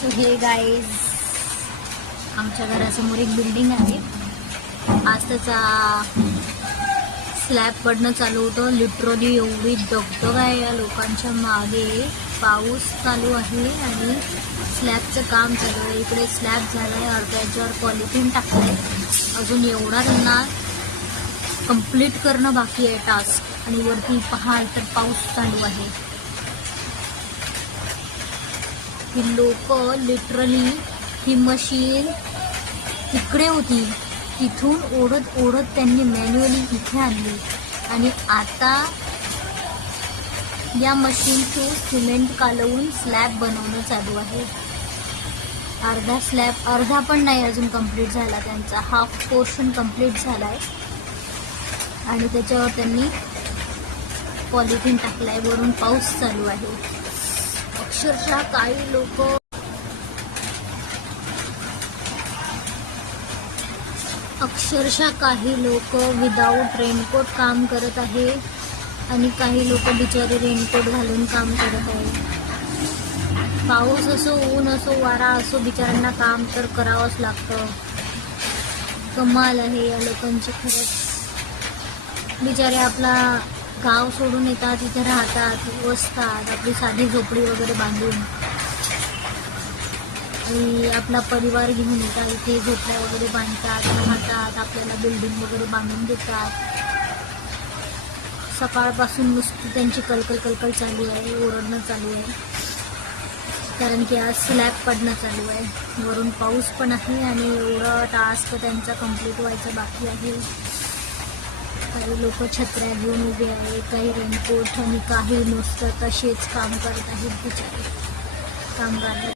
So हे guys, आमच्या घरासमोर एक बिल्डिंग आहे. आज त्याचा स्लॅब पडणं चालू होतं. लिटरली एवढी दगदग आहे या लोकांच्या मागे. पाऊस चालू आहे आणि स्लॅबचं काम चालू आहे. इकडे स्लॅब झालं आहे, अर्ध्याच्यावर पॉलिथिन टाकलं आहे. अजून एवढा त्यांना कंप्लीट करणं बाकी आहे टास्क. आणि वरती पहाड तर पाऊस चालू आहे. ही लोक लिटरली, ही मशीन तिकडे होती, तिथून ओढत ओढत त्यांनी मॅन्युअली इथे आणली आणि आता या मशीन थ्रू सिमेंट कालवून स्लॅब बनवणं चालू आहे. अर्धा स्लॅब, अर्धा पण नाही अजून कंप्लीट झाला. त्यांचा हाफ पोर्शन कंप्लीट झाला आहे आणि त्याच्यावर त्यांनी पॉलिथिन टाकलाय. वरून पाऊस चालू आहे. अक्षरशः काही लोक विदाऊट रेनकोट काम करत आहे आणि काही लोक बिचारे रेनकोट घालून काम करत आहे. पाऊस असो, ऊन असो, वारा असो, बिचाऱ्यांना काम तर करावंच लागतं. कमाल आहे या लोकांची खरंच. बिचारे आपला गाव सोडून येतात, तिथे राहतात, वसतात, आपली साधी झोपडी वगैरे बांधून आणि आपला परिवार घेऊन येतात. इथे झोपड्या वगैरे बांधतात, राहतात, आपल्याला बिल्डिंग वगैरे बांधून देतात. सकाळपासून नुसती त्यांची कलकल चालू आहे, ओरडणं चालू आहे. कारण की आज स्लॅब पडणं चालू आहे. वरून पाऊस पण आहे आणि एवढं टास्क त्यांचा कंप्लीट व्हायचं बाकी आहे. काही लोक छत्र्या घेऊन उभे आहे, काही रेनकोट आणि काही नुसतं तसेच काम करत आहेत बिचारे कामगार.